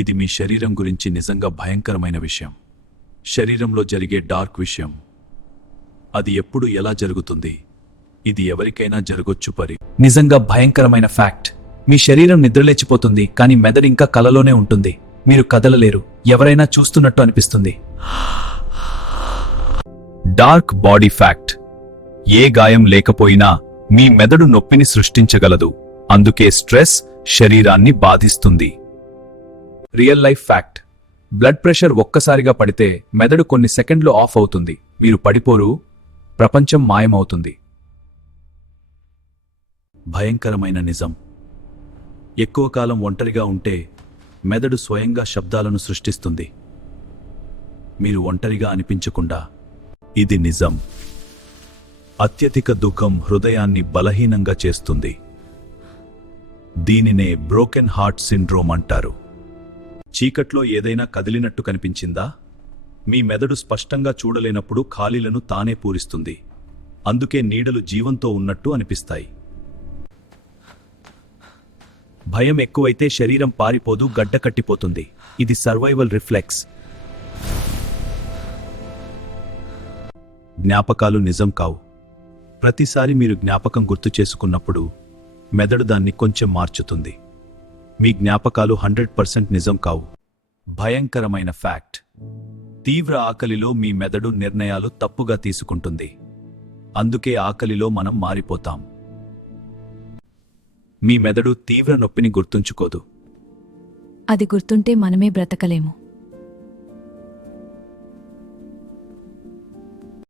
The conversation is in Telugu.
ఇది మీ శరీరం గురించి నిజంగా భయంకరమైన విషయం. శరీరంలో జరిగే డార్క్ విషయం. అది ఎప్పుడు ఎలా జరుగుతుంది? ఇది ఎవరికైనా జరగొచ్చు. నిజంగా భయంకరమైన ఫ్యాక్ట్. మీ శరీరం నిద్రలేచిపోతుంది, కానీ మెదడు ఇంకా కలలోనే ఉంటుంది. మీరు కదలలేరు, ఎవరైనా చూస్తున్నట్టు అనిపిస్తుంది. Dark body fact. ఏ గాయం లేకపోయినా మీ మెదడు నొప్పిని సృష్టించగలదు. అందుకే స్ట్రెస్ శరీరాన్ని బాధిస్తుంది. Real life fact. Blood pressure ఒక్కసారిగా పడితే మెదడు కొన్ని సెకండ్లు ఆఫ్ అవుతుంది. మీరు పడిపోరు, ప్రపంచం మాయమవుతుంది. భయంకరమైన నిజం. ఎక్కువ కాలం ఒంటరిగా ఉంటే మెదడు స్వయంగా శబ్దాలను సృష్టిస్తుంది, మీరు ఒంటరిగా అనిపించకుండా. ఇది నిజం. అత్యధిక దుఃఖం హృదయాన్ని బలహీనంగా చేస్తుంది. దీనినే బ్రోకెన్ హార్ట్ సిండ్రోమ్ అంటారు. చీకట్లో ఏదైనా కదిలినట్టు కనిపించిందా? మీ మెదడు స్పష్టంగా చూడలేనప్పుడు ఖాళీలను తానే పూరిస్తుంది. అందుకే నీడలు జీవంతో ఉన్నట్టు అనిపిస్తాయి. భయం ఎక్కువైతే శరీరం పారిపోదు, గడ్డ కట్టిపోతుంది. ఇది సర్వైవల్ రిఫ్లెక్స్. జ్ఞాపకాలు నిజం కావు. ప్రతిసారి మీరు జ్ఞాపకం గుర్తు చేసుకున్నప్పుడు మెదడు దాన్ని కొంచెం మార్చుతుంది. మీ జ్ఞాపకాలు 100% నిజం కావు. భయంకరమైన ఫ్యాక్ట్. తీవ్ర ఆకలిలో మీ మెదడు నిర్ణయాలు తప్పుగా తీసుకుంటుంది. అందుకే ఆకలిలో మనం మారిపోతాం. మీ మెదడు తీవ్ర నొప్పిని గుర్తుంచుకోదు. అది గుర్తుంటే మనమే బ్రతకలేము.